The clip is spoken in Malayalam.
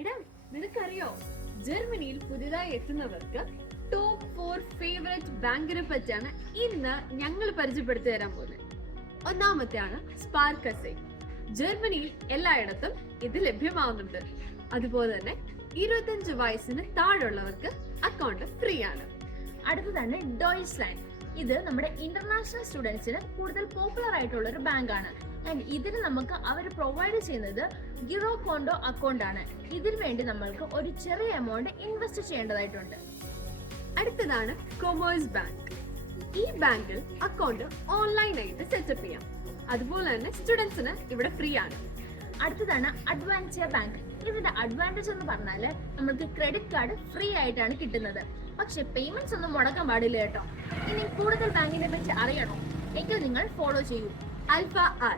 എടാ, നിനക്കറിയോ ജർമ്മനിയിൽ പുതിയതായി എത്തുന്നവർക്ക് ടോപ്പ് 4 ഫേവറേറ്റ് ബാങ്കിനെ പറ്റിയാണ് ഇന്ന് ഞങ്ങൾ പരിചയപ്പെടുത്തി തരാൻ പോകുന്നത്. ഒന്നാമത്തെയാണ് സ്പാർക്കസെ. ജർമ്മനിയിൽ എല്ലായിടത്തും ഇത് ലഭ്യമാവുന്നുണ്ട്. അതുപോലെ തന്നെ 25 വയസ്സിന് താഴെയുള്ളവർക്ക് അക്കൗണ്ട് ഫ്രീ ആണ്. അടുത്തതാണ് ഡോയ്ച്ച് ലാൻഡ്. ഇത് നമ്മുടെ ഇന്റർനാഷണൽ സ്റ്റുഡൻസിന് കൂടുതൽ പോപ്പുലർ ആയിട്ടുള്ള ഒരു ബാങ്കാണ്. ആൻഡ് ഇതിന് നമുക്ക് അവർ പ്രൊവൈഡ് ചെയ്യുന്നത് ഗിറോ കോണ്ടോ അക്കൗണ്ട് ആണ്. ഇതിനു വേണ്ടി നമ്മൾക്ക് ഒരു ചെറിയ എമൗണ്ട് ഇൻവെസ്റ്റ് ചെയ്യേണ്ടതായിട്ടുണ്ട്. അടുത്തതാണ് കൊമേഴ്സ് ബാങ്ക്. ഈ ബാങ്കിൽ അക്കൗണ്ട് ഓൺലൈനായിട്ട് സെറ്റപ്പ് ചെയ്യാം. അതുപോലെ തന്നെ സ്റ്റുഡൻസിന് ഇവിടെ ഫ്രീ ആണ്. അടുത്തതാണ് അഡ്വാൻസിയ ബാങ്ക്. ഇതിന്റെ അഡ്വാൻറ്റേജ് എന്ന് പറഞ്ഞാൽ നമുക്ക് ക്രെഡിറ്റ് കാർഡ് ഫ്രീ ആയിട്ടാണ് കിട്ടുന്നത്. പക്ഷെ പേയ്മെന്റ്സ് ഒന്നും മുടക്കാൻ പാടില്ല കേട്ടോ. ഇനി കൂടുതൽ ബാങ്കിനെ പറ്റി അറിയണോ എങ്കിൽ നിങ്ങൾ ഫോളോ ചെയ്യൂ. Alpha R